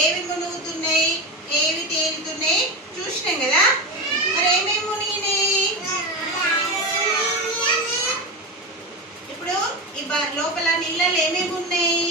ఏవి మునుగుతున్నాయి, ఏవి తేలుతున్నాయి చూసినాం కదా. మరి ఏమేమి మునిగినాయి? ఇప్పుడు ఈ లోపల నీళ్ళలో ఏమేమి ఉన్నాయి?